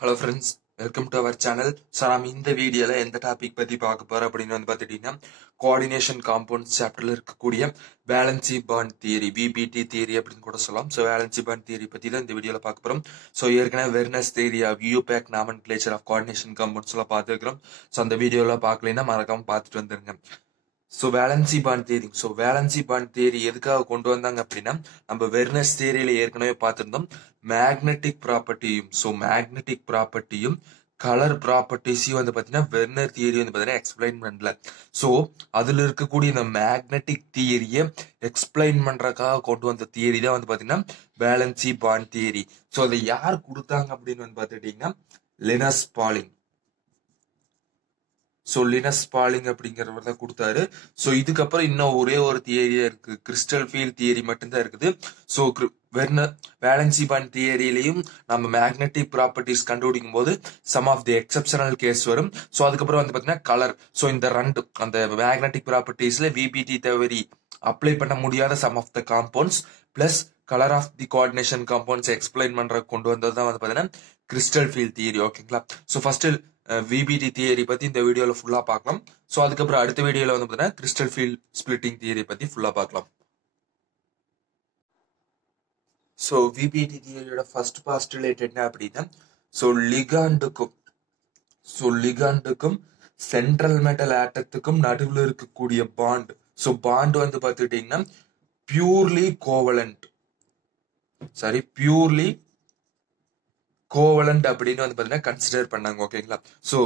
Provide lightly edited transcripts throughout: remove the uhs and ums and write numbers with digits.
Hello friends, welcome to our channel. So நம்ம இந்த வீடியோவில் எந்த டாபிக் பற்றி பார்க்க போகிறோம் அப்படின்னு பார்த்துட்டிங்கன்னா, கோஆர்டினேஷன் காம்பவுண்ட்ஸ் சாப்டரில் இருக்கக்கூடிய valency bond theory, VPT theory அப்படின்னு கூட சொல்லலாம். ஸோ வேலன்சி பாண்ட் தியரி பற்றி தான் இந்த வீடியோவில் பார்க்க போகிறோம். ஸோ ஏற்கனவே Werner's theory of IUPAC nomenclature of coordination காம்பவுண்ட்ஸ்லாம் பார்த்துருக்கிறோம். ஸோ அந்த வீடியோவில் பார்க்கலைன்னா மறக்காமல் பார்த்துட்டு வந்துருங்க. So valency bond theory. So valency bond theory எதுக்காக கொண்டு வந்தாங்க அப்படின்னா, நம்ம வெர்னஸ் தியரியில ஏற்கனவே பார்த்துருந்தோம். மேக்னெட்டிக் ப்ராப்பர்ட்டியும் மேக்னெட்டிக் ப்ராப்பர்ட்டியும் கலர் ப்ராப்பர்ட்டிஸையும் பார்த்தீங்கன்னா வெர்னர் தியரி பார்த்தீங்கன்னா எக்ஸ்பிளைன் பண்ணல. ஸோ அதில் இருக்கக்கூடிய இந்த மேக்னெட்டிக் தியரியை எக்ஸ்பிளைன் பண்றதுக்காக கொண்டு வந்த தியரி தான் பார்த்தீங்கன்னா வேலன்சி பாண்ட் தியரி. ஸோ அதை யார் கொடுத்தாங்க அப்படின்னு பார்த்துட்டீங்கன்னா Linus Pauling. So Linus Pauling அப்படிங்கிறவர் தான் கொடுத்தாரு. ஸோ இதுக்கப்புறம் இன்னும் ஒரே ஒரு தியரியா இருக்கு, கிறிஸ்டல் ஃபீல்ட் தியரி மட்டும்தான் இருக்குது. ஸோ வேலன்சி பாண்ட் தியரியிலையும் நம்ம மேக்னெட்டிக் ப்ராப்பர்ட்டிஸ் கண்டுபிடிக்கும் போது some of the exceptional case வரும். ஸோ அதுக்கப்புறம் பார்த்தீங்கன்னா கலர். ஸோ இந்த ரெண்டு அந்த மேக்னெட்டிக் ப்ராப்பர்ட்டிஸ்ல விபிடி தியரி அப்ளை பண்ண முடியாத some of the compounds plus colour of the coordination compounds explain பண்ற கொண்டு வந்தது தான் பார்த்தீங்கன்னா கிறிஸ்டல் ஃபீல்ட் தியரி. ஓகேங்களா? ஸோ ஃபர்ஸ்ட் விபிடி தியரி பத்தி இந்த வீடியோல ஃபுல்லா பார்க்கலாம். ஸோ அதுக்கப்புறம் அடுத்த வீடியோல பார்த்தீங்கன்னா கிறிஸ்டல் ஃபீல்ட் ஸ்பிளிட்டிங் தியரி பத்தி ஃபுல்லா பார்க்கலாம். ஸோ விபிடி தியரியோட ஃபர்ஸ்ட் பாஸ்டுலேட் என்ன அப்படின்னா, லிகாண்டுக்கும் சென்ட்ரல் மெட்டல் ஆட்டத்துக்கும் நடுவில் இருக்கக்கூடிய பாண்ட். ஸோ பாண்ட் பார்த்துக்கிட்டீங்கன்னா பியூர்லி கோவலண்ட் அப்படின்னு பார்த்தீங்கன்னா கன்சிடர் பண்ணாங்க. ஓகேங்களா? So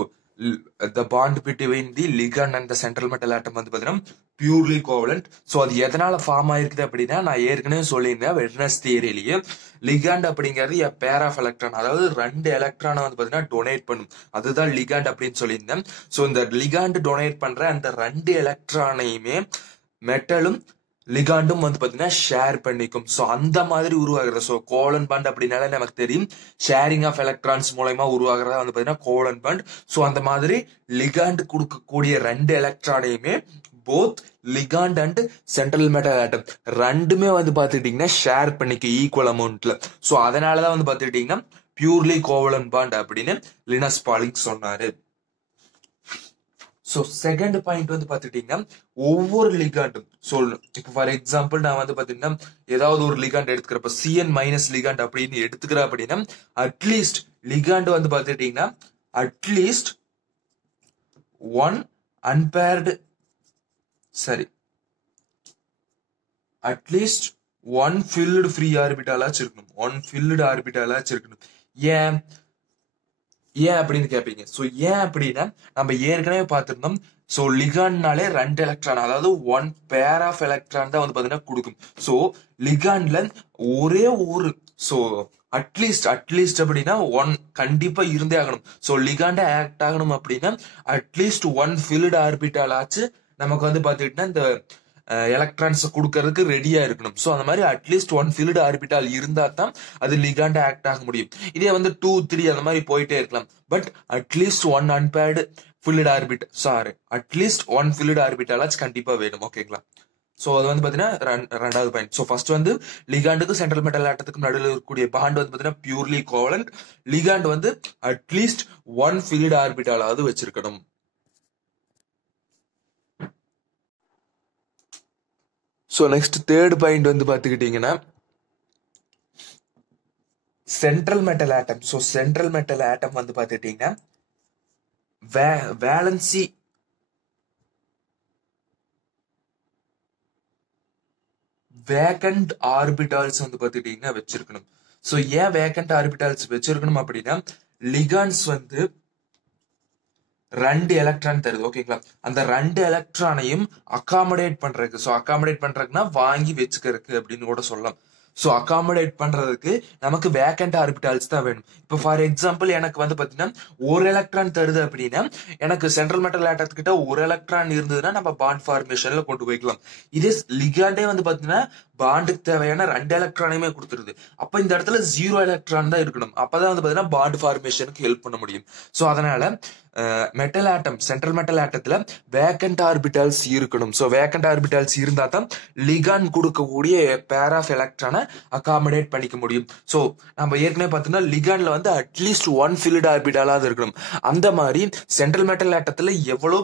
the bond between the ligand and the central metal atom பார்த்தீங்கன்னா பியூர்லி கோவலண்ட். ஸோ அது எதனால ஃபார்ம் ஆயிருக்குது அப்படின்னா, நான் ஏற்கனவே சொல்லியிருந்தேன் வெர்னஸ் தியரியிலேயே லிகாண்ட் அப்படிங்கிறது எ பேர் ஆஃப் எலக்ட்ரான், அதாவது ரெண்டு எலக்ட்ரானை பார்த்தீங்கன்னா டொனேட் பண்ணும், அதுதான் லிகாண்ட் அப்படின்னு சொல்லியிருந்தேன். ஸோ இந்த லிகாண்ட் டொனேட் பண்ற அந்த ரெண்டு எலக்ட்ரானையுமே மெட்டலும் லிகாண்டும் பார்த்தீங்கன்னா ஷேர் பண்ணிக்கும். ஸோ அந்த மாதிரி உருவாகிறது. ஸோ கோவலன் பாண்ட் அப்படின்னாலே நமக்கு தெரியும், ஷேரிங் ஆஃப் எலக்ட்ரான்ஸ் மூலமா உருவாகிறதா பார்த்தீங்கன்னா கோவலன் பாண்ட். ஸோ அந்த மாதிரி லிகாண்ட் கொடுக்கக்கூடிய ரெண்டு எலக்ட்ரானையுமே both ligand and central metal atom ரெண்டுமே பார்த்துக்கிட்டீங்கன்னா ஷேர் பண்ணிக்க ஈக்குவல் அமௌண்ட்ல. ஸோ அதனாலதான் பார்த்துக்கிட்டீங்கன்னா பியூர்லி கோவலன் பாண்ட் அப்படின்னு லினஸ் பாலிங் சொன்னாரு. ஸோ செகண்ட் பாயிண்ட் பார்த்துட்டீங்கன்னா ஒவ்வொரு லிகாண்டும். ஸோ இப்போ ஃபார் எக்ஸாம்பிள் நான் பார்த்தீங்கன்னா ஏதாவது ஒரு லிகாண்ட் எடுத்துக்கிறப்ப சிஎன் மைனஸ் லிகாண்ட் அப்படின்னு எடுத்துக்கிறேன் அப்படின்னா அட்லீஸ்ட் லிகாண்ட் பார்த்துட்டீங்கன்னா at least one unpaired at least one filled free ஆர்பிட்டாலாச்சும் இருக்கணும், ஏன் அப்படின்னு கேட்பீங்க. ஸோ ஏன் அப்படின்னா நம்ம ஏற்கனவே பார்த்திருந்தோம். ஸோ லிகாண்ட்னாலே ரெண்டு எலக்ட்ரான், அதாவது ஒன் பேர் ஆஃப் எலக்ட்ரான் தான் பார்த்தீங்கன்னா கொடுக்கும். ஸோ லிகாண்ட்ல ஒரே ஒரு அட்லீஸ்ட் அப்படின்னா ஒன் கண்டிப்பா இருந்தே ஆகணும். ஸோ லிகாண்ட ஆக்ட் ஆகணும் அப்படின்னா அட்லீஸ்ட் ஒன் ஃபில்டு ஆர்பிட்டால் ஆச்சு நமக்கு பார்த்துக்கிட்டா இந்த எலக்ட்ரான்ஸ் கொடுக்கறதுக்கு ரெடியா இருக்கணும். ஸோ அந்த மாதிரி அட்லீஸ்ட் ஒன் ஃபில்டு ஆர்பிட்டால் இருந்தா தான் அது லிகாண்ட ஆக்ட் ஆக முடியும். இதே 2, 3 அந்த மாதிரி போயிட்டே இருக்கலாம். But at least one unpaired filled at least one filled ஆர்பிட்டாலாச்சும் கண்டிப்பா வேணும். ஓகேங்களா? ஸோ அது பார்த்தீங்கன்னா ரெண்டாவது பாயிண்ட். ஸோ ஃபர்ஸ்ட் லிகாண்டுக்கும் சென்ட்ரல் மெட்டல் ஆட்டத்துக்கும் நடுவில் இருக்கக்கூடிய பாண்ட் பார்த்தீங்கன்னா purely covalent. Ligand at least one filled ஆர்பிட்டாலாவது வச்சிருக்கணும். ஸோ நெக்ஸ்ட் தேர்ட் பாயிண்ட் பார்த்துக்கிட்டீங்கன்னா central metal atom. So central metal atom பார்த்துக்கிட்டீங்கன்னா வேலன்சி வேகண்ட் ஆர்பிட்டால்ஸ் பார்த்துக்கிட்டீங்கன்னா வச்சிருக்கணும். ஸோ ஏன் வேகண்ட் ஆர்பிட்டால்ஸ் வச்சிருக்கணும் அப்படின்னா லிகாண்ட்ஸ் ரெண்டு எலக்ட்ரான் தருது. ஓகேங்களா? அந்த ரெண்டு எலக்ட்ரானையும் அகாமடேட் பண்றதுக்குன்னா வாங்கி வச்சுக்கிறதுக்கு அப்படின்னு கூட சொல்லலாம். ஸோ அகாமடேட் பண்றதுக்கு நமக்கு வேக்கண்ட் ஆர்பிட்டால்ஸ் தான் வேணும். இப்போ ஃபார் எக்ஸாம்பிள் எனக்கு பாத்தீங்கன்னா ஒரு எலக்ட்ரான் தருது அப்படின்னா எனக்கு சென்ட்ரல் மெட்டல் ஆட்டத்துக்கிட்ட ஒரு எலக்ட்ரான் இருந்ததுன்னா நம்ம பாண்ட் ஃபார்மேஷன்ல கொண்டு போய்க்கலாம். இதே லிகாண்டே பாத்தீங்கன்னா பாண்டுக்கு தேவையான 2 எலக்ட்ரானையுமே கொடுத்துருது. அப்ப இந்த இடத்துல 0 எலக்ட்ரான் தான் இருக்கணும். அப்பதான் வந்து பாத்தீங்கன்னா பாண்ட் ஃபார்மேஷனுக்கு ஹெல்ப் பண்ண முடியும். சோ அதனால மெட்டல் ஆட்டம், சென்ட்ரல் மெட்டல் ஆட்டத்துல வேக்கண்ட் ஆர்பிட்டால்ஸ் இருக்கணும். சோ வேக்கண்ட் ஆர்பிட்டால்ஸ் இருந்தா தான் லிகாண்ட் கொடுக்கக்கூடிய பேர் ஆஃப் எலக்ட்ரானை அகாமடேட் பண்ணிக்க முடியும். சோ நம்ம ஏற்கனவே பார்த்தோம்னா லிகாண்ட்ல வந்து அட்லீஸ்ட் 1 ஃபில்டு ஆர்பிட்டாலாவது இருக்கணும். அந்த மாதிரி சென்ட்ரல் மெட்டல் ஆட்டத்துல எவ்வளவு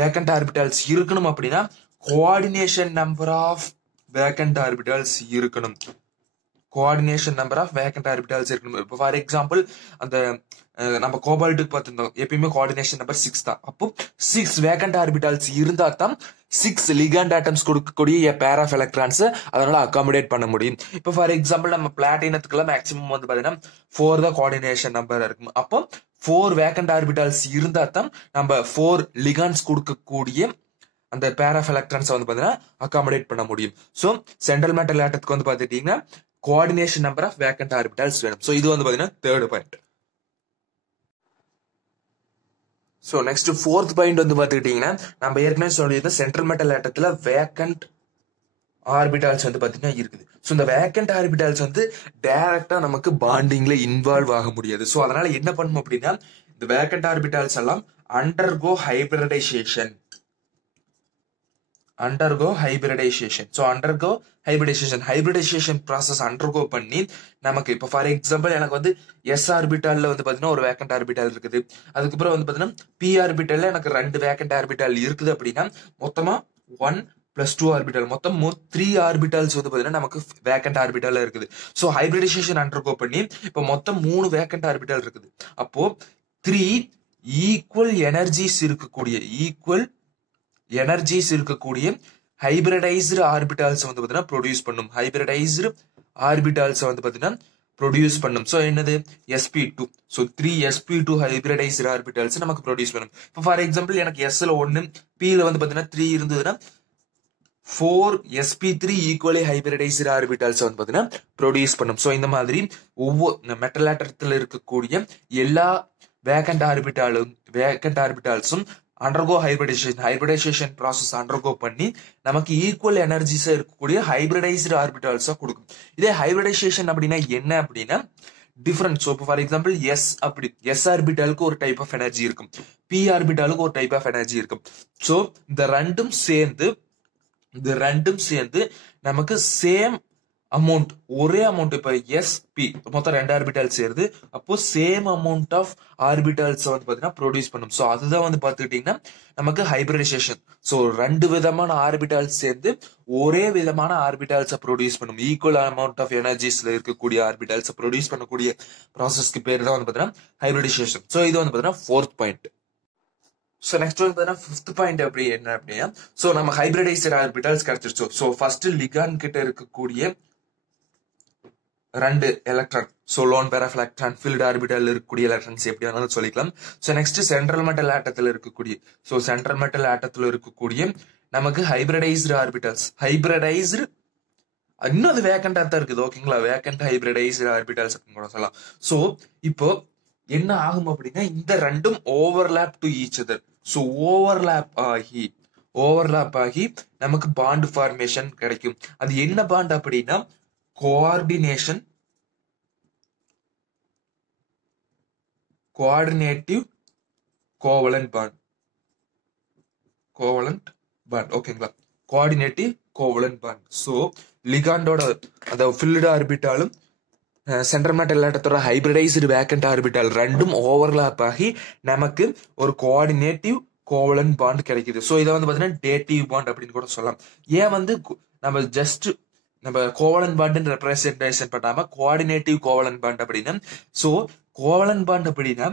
வேக்கண்ட் ஆர்பிட்டால்ஸ் இருக்கணும் அப்படின்னா coordination number of vacant orbitals இருக்கணும். Coordination number of vacant orbitals இருக்கணும். இப்போ ஃபார் எக்ஸாம்பிள் அந்த நம்ம கோபால்ட்டுக்கு பார்த்துருந்தோம், எப்பயுமே கோஆர்டினேஷன் நம்பர் 6 தான். அப்போ 6 வேக்கண்ட் ஆர்பிட்டால்ஸ் இருந்தா தான் 6 லிகாண்ட் ஆட்டம்ஸ் கொடுக்கக்கூடிய பேர் ஆஃப் எலக்ட்ரான்ஸ் அதனால அகாமடேட் பண்ண முடியும். இப்போ ஃபார் எக்ஸாம்பிள் நம்ம பிளாட்டினத்துக்குலாம் மேக்ஸிமம் வந்து பாத்தீங்கன்னா 4 தான் கோஆர்டினேஷன் நம்பர் இருக்கும். அப்போ 4 வேக்கண்ட் ஆர்பிட்டால்ஸ் இருந்தா தான் நம்ம 4 லிகாண்ட்ஸ் கொடுக்கக்கூடிய அந்த பேர் ஆஃப் எலக்ட்ரான்ஸ் வந்து பாத்தீங்கன்னா அகாமடேட் பண்ண முடியும். ஸோ சென்ட்ரல் மெட்டல் ஆட்டத்துக்கு வந்து பாத்துட்டீங்கன்னா coordination number of vacant orbitals வேணும். ஸோ இது வந்து பாத்தீங்கன்னா third point. So next fourth point வந்து பாத்துக்கிட்டீங்கன்னா நம்ம ஏற்கனவே சொல்லியிருந்தோம் சென்ட்ரல் மெட்டல் ஆட்டத்துல வேக்கண்ட் ஆர்பிட்டால்ஸ் வந்து பாத்தீங்கன்னா இருக்குது. ஸோ இந்த வேக்கண்ட் ஆர்பிட்டால்ஸ் வந்து டைரக்டா நமக்கு பாண்டிங்ல இன்வால்வ் ஆக முடியாது. ஸோ அதனால என்ன பண்ணணும் அப்படின்னா இந்த வேக்கண்ட் ஆர்பிட்டால்ஸ் எல்லாம் undergo hybridisation. Hybridisation process undergo பண்ணி நமக்கு இப்போ ஃபார் எக்ஸாம்பிள் எனக்கு வந்து எஸ் ஆர்பிட்டால்ல வந்து பாத்தீங்கன்னா ஒரு வேக்கண்ட் ஆர்பிட்டால் இருக்குது. அதுக்கப்புறம் வந்து பாத்தீங்கன்னா பி ஆர்பிட்டால்ல எனக்கு 2 வேக்கண்ட் ஆர்பிட்டால் இருக்குது அப்படின்னா மொத்தமா 1 + 2 ஆர்பிட்டால், மொத்தம் 3 ஆர்பிட்டால்ஸ் வந்து பாத்தீங்கன்னா நமக்கு வேக்கண்ட் ஆர்பிட்டால் இருக்குது. ஸோ ஹைபிரிடைசேஷன் அண்டர்கோ பண்ணி இப்போ மொத்தம் 3 வேக்கண்ட் ஆர்பிட்டால் இருக்குது. அப்போ 3 ஈக்குவல் எனர்ஜிஸ் இருக்கக்கூடிய ஹைபிரிடைஸ்டு ஆர்பிட்டால்ஸ் வந்து பாத்தீங்கன்னா ப்ரொடியூஸ் பண்ணும். ப்ரொடியூஸ் பண்ணும். ஸோ என்னது sp2. So 3 sp2 hybridised orbitals நமக்கு ப்ரொடியூஸ் பண்ணும். இப்போ ஃபார் எக்ஸாம்பிள் எனக்கு எஸ்ல 1 பில வந்து பாத்தீங்கன்னா 3 இருந்ததுன்னா 4 sp3 ஈக்குவலி ஹைபிரிடைஸ்டு ஆர்பிட்டால்ஸ் வந்து பாத்தீங்கன்னா ப்ரொடியூஸ் பண்ணும். ஸோ இந்த மாதிரி ஒவ்வொரு மெட்டல் ஆட்டத்தில் இருக்கக்கூடிய எல்லா வேக்கண்ட் ஆர்பிட்டால்ஸும் அண்டர்கோ ஹைபிரிடைசேஷன் ப்ராசஸ் அண்டர்கோ பண்ணி நமக்கு ஈக்குவல் எனர்ஜிஸா இருக்கக்கூடிய ஹைபிரிடைஸ்டு ஆர்பிட்டால்ஸா கொடுக்கும். இதே ஹைபிரிடைசேஷன் அப்படின்னா என்ன அப்படின்னா டிஃபரன்ஸ். ஸோ இப்போ ஃபார் எக்ஸாம்பிள் எஸ் ஆர்பிட்டாலுக்கு ஒரு டைப் ஆஃப் எனர்ஜி இருக்கும், பி ஆர்பிட்டாலுக்கு ஒரு டைப் ஆஃப் எனர்ஜி இருக்கும். ஸோ இந்த ரெண்டும் சேர்ந்து நமக்கு சேம் அமௌண்ட், ஒரே அமௌண்ட். இப்ப sp மொத்தம் 2 ஆர்பிட்டால் சேருது. அப்போ சேம் அமௌண்ட் ஆஃப் ஆர்பிட்டால்ஸ் வந்து பாத்தீங்கன்னா ப்ரொடியூஸ் பண்ணும். ஸோ அதுதான் வந்து பாத்துக்கிட்டீங்கன்னா நமக்கு ஹைபிரிடைசேஷன். ஸோ 2 விதமான ஆர்பிட்டால்ஸ் சேர்ந்து ஒரே விதமான ஆர்பிட்டால்ஸை ப்ரொடியூஸ் பண்ணும். ஈக்குவல் அமௌண்ட் ஆஃப் எனர்ஜிஸ்ல இருக்கக்கூடிய ஆர்பிட்டால்ஸை ப்ரொடியூஸ் பண்ணக்கூடிய ப்ராசஸ்க்கு பேர் தான் வந்து பாத்தீங்கன்னா ஹைபிரிடைசேஷன். ஸோ இது வந்து பாத்தீங்கன்னா ஃபோர்த் பாயிண்ட். ஸோ நெக்ஸ்ட் வந்து பாத்தீங்கன்னா ஃபிஃப்த் பாயிண்ட் அப்படி என்ன அப்படின்னா, ஸோ நம்ம ஹைபிரிடைஸ்டு ஆர்பிட்டால்ஸ் கிடைச்சிருச்சோம். ஸோ ஃபர்ஸ்ட் லிகாண்ட் கிட்ட இருக்கக்கூடிய 2 electron, so lone pair of electron, filled orbital இருக்கக்கூடிய எலக்ட்ரான்ஸ் எப்படி வேணாலும் சொல்லிக்கலாம். ஸோ நெக்ஸ்ட் சென்ட்ரல் மெட்டல் ஆட்டத்தில் இருக்கக்கூடிய நமக்கு ஹைபிரிடைஸ்டு ஆர்பிட்டால்ஸ், இன்னும் அது வேக்கண்டா தான் இருக்குது. ஓகேங்களா, வேக்கண்ட் ஹைபிரிடைஸ்டு ஆர்பிட்டால்ஸ் அப்படின்னு கூட சொல்லலாம். ஸோ இப்போ என்ன ஆகும் அப்படின்னா இந்த ரெண்டும் overlap to each other. So overlap ஆகி நமக்கு பாண்ட் ஃபார்மேஷன் கிடைக்கும். அது என்ன பாண்ட் அப்படின்னா கோஆர்டினேட்டிவ் கோவலன்ட் பாண்ட். ஓகேங்களா, கோஆர்டினேட்டிவ் கோவலன்ட் பாண்ட். ஸோ லிகாண்டோட அந்த ஃபில்டு ஆர்பிட்டாலும் சென்ட்ரல் மெட்டல் ஆட்டத்தோட ஹைபிரிடைஸ்டு வேக்கண்ட் ஆர்பிட்டால் ரெண்டும் ஓவர்லாப் ஆகி நமக்கு ஒரு கோஆர்டினேட்டிவ் கோவலன்ட் பாண்ட் கிடைக்குது. ஸோ இதை வந்து பாத்தீங்கன்னா டேட்டிவ் பாண்ட் அப்படின்னு கூட சொல்லலாம். ஏன் வந்து நம்ம கோவலன்ட் பாண்ட் ரெப்ரசன்டேஷன் பண்ணாம கோஆர்டினேட்டிவ் கோவலன்ட் பாண்ட் அப்படின்னா, ஸோ கோவலன்ட் பாண்ட் அப்படின்னா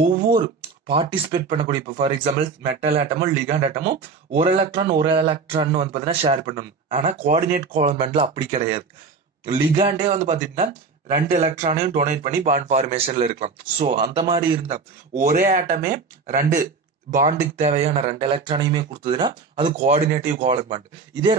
ஒவ்வொரு பார்ட்டிசிபேட் பண்ணக்கூடிய, இப்போ ஃபார் எக்ஸாம்பிள் மெட்டல் ஆட்டமும் லிகாண்ட் ஆட்டமும் ஒரு எலக்ட்ரான் வந்து பாத்தீங்கன்னா ஷேர் பண்ணணும். ஆனா கோஆர்டினேட் கோவலன்ட் பாண்ட்ல அப்படி கிடையாது. லிகாண்டே வந்து பாத்தீங்கன்னா 2 எலக்ட்ரானையும் டொனேட் பண்ணி பாண்ட் ஃபார்மேஷன்ல இருக்கலாம். ஸோ அந்த மாதிரி இருந்தா ஒரே ஆட்டமே 2 பாண்டுக்கு தேவையான 2 எலக்ட்ரானையுமே கொடுத்ததுன்னா அது கோஆர்டினேட்டிவ் கோவலன்ட் பாண்ட். இதே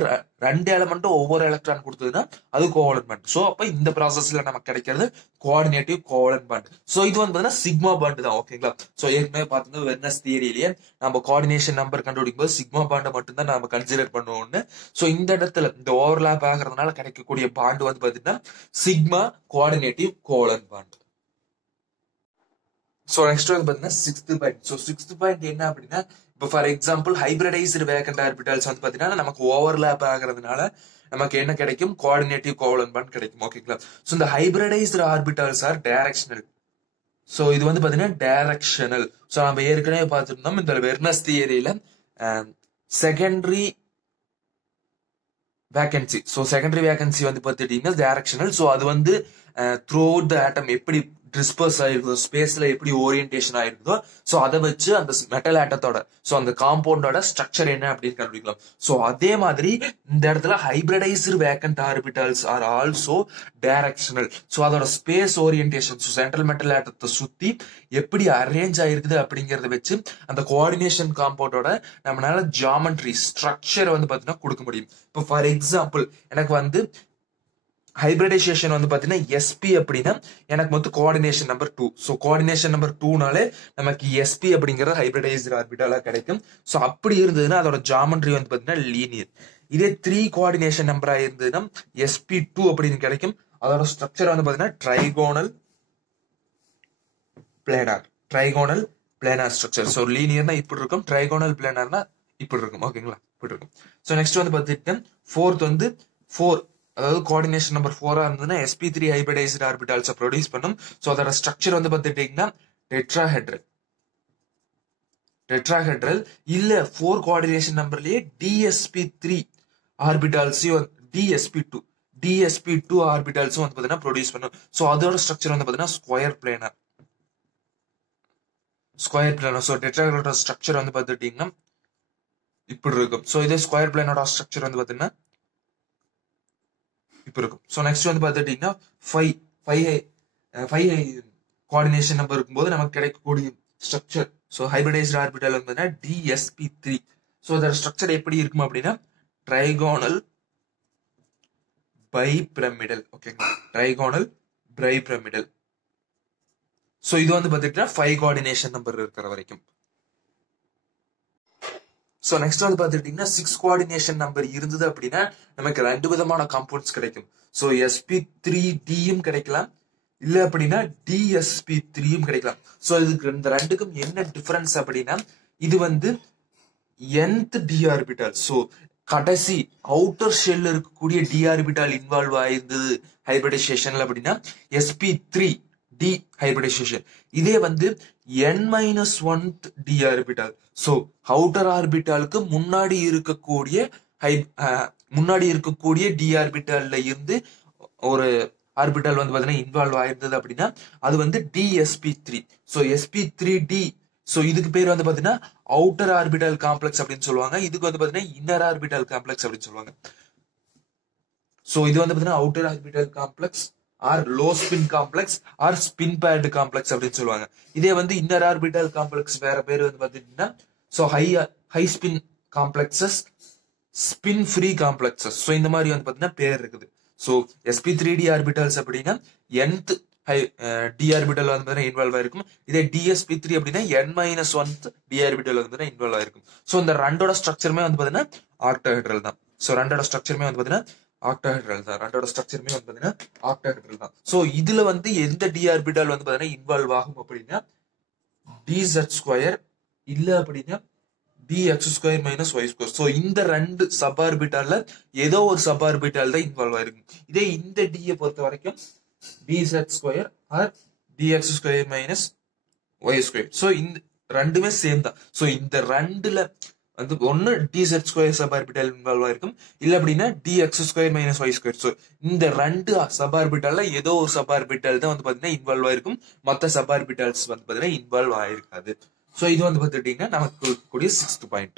2 எலமெண்ட்டும் ஒவ்வொரு எலக்ட்ரான் கொடுத்ததுன்னா அது கோவலன்ட் பாண்ட். சோ அப்ப இந்த ப்ராசஸ்ல நமக்கு கிடைக்கிறது கோஆர்டினேட்டிவ் கோவலன்ட் பாண்ட். சோ இது வந்து பாத்தீங்கன்னா சிக்மா பாண்ட் தான். ஓகேங்களா? சோ ஏற்கனவே பார்த்தது வெர்னஸ் தியரியிலேயே நம்ம கோஆர்டினேஷன் நம்பர் கண்டுபிடிக்கும் போது சிக்மா பாண்டை மட்டும் தான் நம்ம கன்சிடர் பண்ணுவோம்னு. சோ இந்த இடத்துல இந்த ஓவர்லாப் ஆகிறதுனால கிடைக்கக்கூடிய பாண்ட் வந்து பாத்தீங்கன்னா sigma coordinative covalent bond. So next வந்து பார்த்தீங்கன்னா sixth point. So sixth point என்ன அப்படின்னா, இப்போ for example hybridised vacant orbitals வந்து பார்த்தீங்கன்னா நமக்கு ஓவர்லேப் ஆகிறதுனால நமக்கு என்ன கிடைக்கும்? கோஆர்டினேட்டிவ் கோவலன்ட் பாண்ட் கிடைக்கும். ஓகேங்களா? ஸோ இந்த hybridised orbitals are directional. So இது வந்து பார்த்தீங்கன்னா டைரக்ஷனல். ஸோ நம்ம ஏற்கனவே பார்த்துருந்தோம் இந்த வெர்னஸ் தியரியில secondary valency. So secondary valency வந்து பார்த்துட்டீங்கன்னா டைரக்ஷனல். ஸோ அது வந்து த்ரூ அவுட் த ஆட்டம் எப்படி டிஸ்பர்ஸ் ஆயிருக்குதோ, ஸ்பேஸ்ல எப்படி ஓரியன்டேஷன் ஆயிருக்குதோ, ஸோ அதை வச்சு அந்த மெட்டல் ஆட்டத்தோட ஸோ அந்த காம்பவுண்டோட ஸ்ட்ரக்சர் என்ன அப்படின்னு கண்டுபிடிக்கலாம். ஸோ அதே மாதிரி இந்த இடத்துல hybridised vacant orbitals are also directional. So அதோட space orientation so central metal ஆட்டத்தை சுத்தி எப்படி அரேஞ்ச் ஆயிருக்குது அப்படிங்கறத வச்சு அந்த கோஆர்டினேஷன் காம்பவுண்டோட நம்மளால ஜியாமெட்ரி ஸ்ட்ரக்சர் வந்து பாத்தீங்கன்னா கொடுக்க முடியும். இப்போ ஃபார் எக்ஸாம்பிள் எனக்கு வந்து ஹைபிரிடைசேஷன் வந்து பாத்தீங்கன்னா எஸ்பி அப்படின்னா எனக்கு மொத்தம் coordination number 2. So coordination number 2நாலே நமக்கு எஸ்பி அப்படிங்கிறது ஹைபிரிடைஸ்டு ஆர்பிட்டாலா கிடைக்கும். ஸோ அப்படி இருந்ததுன்னா அதோட ஜியாமெட்ரி வந்து பாத்தீங்கன்னா லீனியர். இதே 3 கோஆர்டினேஷன் நம்பரா இருந்ததுன்னா sp2 அப்படின்னு கிடைக்கும். அதோட ஸ்ட்ரக்சர் வந்து பாத்தீங்கன்னா ட்ரைகோனல் பிளேனார் ஸ்ட்ரக்சர். ஸோ லீனியர்னா இப்படி இருக்கும், ட்ரைகோனல் பிளேனார்னா இப்படி இருக்கும். ஓகேங்களா? இப்படி இருக்கும். ஸோ நெக்ஸ்ட் வந்து பாத்தீங்கன்னா ஃபோர்த் வந்து 4, அதாவது கோஆர்டினேஷன் நம்பர் 4 இருந்ததுன்னா sp3 ஹைபிரிடைஸ்டு ஆர்பிட்டால்ஸை ப்ரொடியூஸ் பண்ணும். ஸோ அதோட ஸ்ட்ரக்சர் வந்து பார்த்துட்டீங்கன்னா டெட்ராஹெட்ரல் இல்ல 4 கோஆர்டினேஷன் நம்பர்லயே dsp3 ஆர்பிட்டால்ஸையும் dsp2 ஆர்பிட்டால்ஸும் வந்து பார்த்தீங்கன்னா ப்ரொடியூஸ் பண்ணும். ஸோ அதோட ஸ்ட்ரக்சர் வந்து பார்த்தீங்கன்னா ஸ்கொயர் பிளேனர். ஸோ டெட்ராஹெட்ரலோட ஸ்ட்ரக்சர் வந்து பார்த்துட்டீங்கன்னா இப்படி இருக்கும். ஸோ இதே ஸ்கொயர் பிளேனோட ஸ்ட்ரக்சர் வந்து பார்த்தீங்கன்னா இப்ப இருக்கும். ஸோ நெக்ஸ்ட் வந்து பார்த்துட்டீங்கன்னா 5 கோஆர்டினேஷன் நம்பர் இருக்கும்போது நமக்கு கிடைக்கக்கூடிய ஸ்ட்ரக்சர் ஸோ ஹைபிரிடைஸ்டு ஆர்பிட்டல் வந்து dsp3. ஸோ அதோட ஸ்ட்ரக்சர் எப்படி இருக்கும் அப்படின்னா ட்ரைகோனல் பைபிரமிடல். ஓகேங்களா? Trigonal bipyramidal. ஸோ இது வந்து பார்த்துட்டீங்கன்னா 5 கோஆர்டினேஷன் நம்பர் இருக்கிற வரைக்கும். ஸோ நெக்ஸ்ட் வந்து பார்த்துட்டீங்கன்னா 6 கோஆர்டினேஷன் நம்பர் இருந்தது அப்படின்னா நமக்கு 2 விதமான காம்பவுண்ட்ஸ் கிடைக்கும். ஸோ sp3dயும் கிடைக்கலாம், இல்ல அப்படின்னா dsp3யும் கிடைக்கலாம். ஸோ இதுக்கு இந்த ரெண்டுக்கும் என்ன டிஃபரன்ஸ் அப்படின்னா இது வந்து nth d ஆர்பிட்டால். ஸோ கடைசி அவுட்டர் ஷெல் இருக்கக்கூடிய டி ஆர்பிட்டால் இன்வால்வ் ஆயிருந்தது ஹைபிரிடைசேஷன்ல அப்படின்னா sp3d ஹைபிரிடைசேஷன். இதே வந்து n-1th d orbital. So outer ஆர்பிட்டாலுக்கு முன்னாடி இருக்கக்கூடிய டி ஆர்பிட்டால்ல இருந்து ஒரு ஆர்பிட்டால் வந்து பாத்தீங்கன்னா இன்வால்வ் ஆயிருந்தது அப்படின்னா அது வந்து dsp3. So sp3d. ஸோ இதுக்கு பேர் வந்து பாத்தீங்கன்னா அவுட்டர் ஆர்பிட்டால் காம்ப்ளெக்ஸ் அப்படின்னு சொல்லுவாங்க. இதுக்கு வந்து பாத்தீங்கன்னா இன்னர் ஆர்பிட்டால் காம்ப்ளெக்ஸ் அப்படின்னு சொல்லுவாங்க. ஸோ இது வந்து பாத்தீங்கன்னா outer orbital complex or low spin complex or spin paired complex அப்படின்னு சொல்லுவாங்க. இதே வந்து இன்னர் ஆர்பிட்டால் காம்ப்ளெக்ஸ் வேற பேர் வந்து பாத்தீங்கன்னா so high spin complexes, spin free complexes. So இந்த மாதிரி வந்து பாத்தீங்கன்னா பேர் இருக்குது. ஸோ sp3d ஆர்பிட்டால்ஸ் அப்படின்னா nth டி ஆர்பிட்டல் வந்து இன்வால்வ் ஆயிருக்கும். இதே dsp3 அப்படின்னா n-1th டி ஆர்பிட்டல் வந்து இன்வால்வ் ஆயிருக்கும். ஸோ இந்த ரெண்டோட ஸ்ட்ரக்சருமே வந்து பாத்தீங்கன்னா ஆக்டாஹெட்ரல் தான். ஸோ ரெண்டோட ஸ்ட்ரக்சருமே வந்து பாத்தீங்கன்னா ஆக்டாஹெட்ரல் தான். ஸோ இதுல வந்து எந்த டி ஆர்பிட்டால் வந்து பாத்தீங்கன்னா இன்வால்வ் ஆகும் அப்படின்னா dz2 இல்ல அப்படின்னா dx2 - y2. ஸோ இந்த ரெண்டு சப் ஆர்பிட்டால்ல ஏதோ ஒரு சப் ஆர்பிட்டால் தான் இன்வால்வ் ஆயிருக்கும். இதே இந்த டியை பொறுத்த வரைக்கும் dz2 R dx2 - y2. So இந்த ரெண்டுமே சேம் தான். ஸோ இந்த ரெண்டுல வந்து ஒன்னு dz2 சப் ஆர்பிட்டால் இன்வால்வ் ஆயிருக்கும், இல்ல அப்படின்னா dx2 - y2. ஸோ இந்த ரெண்டு சப் ஆர்பிட்டால்ல ஏதோ ஒரு சப் ஆர்பிட்டால் தான் வந்து பாத்தீங்கன்னா இன்வால்வ் ஆயிருக்கும், மற்ற சப் ஆர்பிட்டால்ஸ் வந்து பாத்தீங்கன்னா இன்வால்வ் ஆயிருக்காது. ஸோ இது வந்து பார்த்துட்டீங்கன்னா நமக்கு கூடிய 6th point.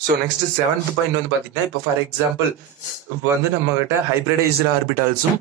So next 7th point வந்து பாத்தீங்கன்னா இப்போ ஃபார் எக்ஸாம்பிள் இப்போ வந்து நம்ம கிட்ட ஹைபிரிடைஸ்டு ஆர்பிட்டால்ஸும்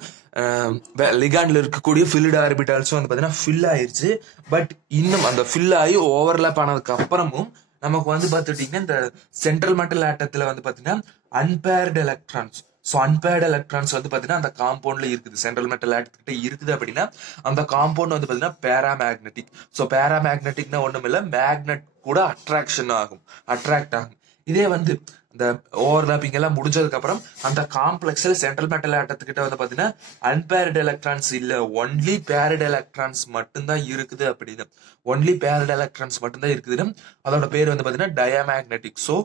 லிகாண்ட்ல இருக்கக்கூடிய ஃபில்டு ஆர்பிட்டால்ஸும் வந்து பாத்தீங்கன்னா ஃபில் ஆயிருச்சு. பட் இன்னும் அந்த ஃபில் ஆகி ஓவர்லாப் ஆனதுக்கு அப்புறமும் நமக்கு வந்து பாத்துட்டீங்கன்னா இந்த சென்ட்ரல் மெட்டல் ஆட்டத்துல வந்து பாத்தீங்கன்னா unpaired electrons. So unpaired electrons வந்து பாத்தீங்கன்னா அந்த காம்பவுண்ட்ல இருக்குது, சென்ட்ரல் மெட்டல் ஆட்டத்துக்கிட்ட இருக்குது அப்படின்னா அந்த காம்பவுண்ட் வந்து பாத்தீங்கன்னா பேராமேக்னெட்டிக். ஸோ பேராமேக்னெட்டிக்னா ஒண்ணும் இல்லை, மேக்னெட் கூட அட்ராக்ட் ஆகும். இதே வந்து இந்த ஓவர்லாப்பிங் எல்லாம் முடிஞ்சதுக்கு அப்புறம் அந்த காம்ப்ளெக்ஸ்ல சென்ட்ரல் மெட்டல் ஆட்டத்துக்கிட்ட வந்து பாத்தீங்கன்னா அன்பேர்டு எலக்ட்ரான்ஸ் இல்ல, ஒன்லி பேர்டு எலக்ட்ரான்ஸ் மட்டும்தான் இருக்குது அப்படின்னு. ஒன்லி பேர்டு எலக்ட்ரான்ஸ் மட்டும்தான் இருக்குதுன்னு அதோட பேர் வந்து பாத்தீங்கன்னா டயாமேக்னெட்டிக். ஸோ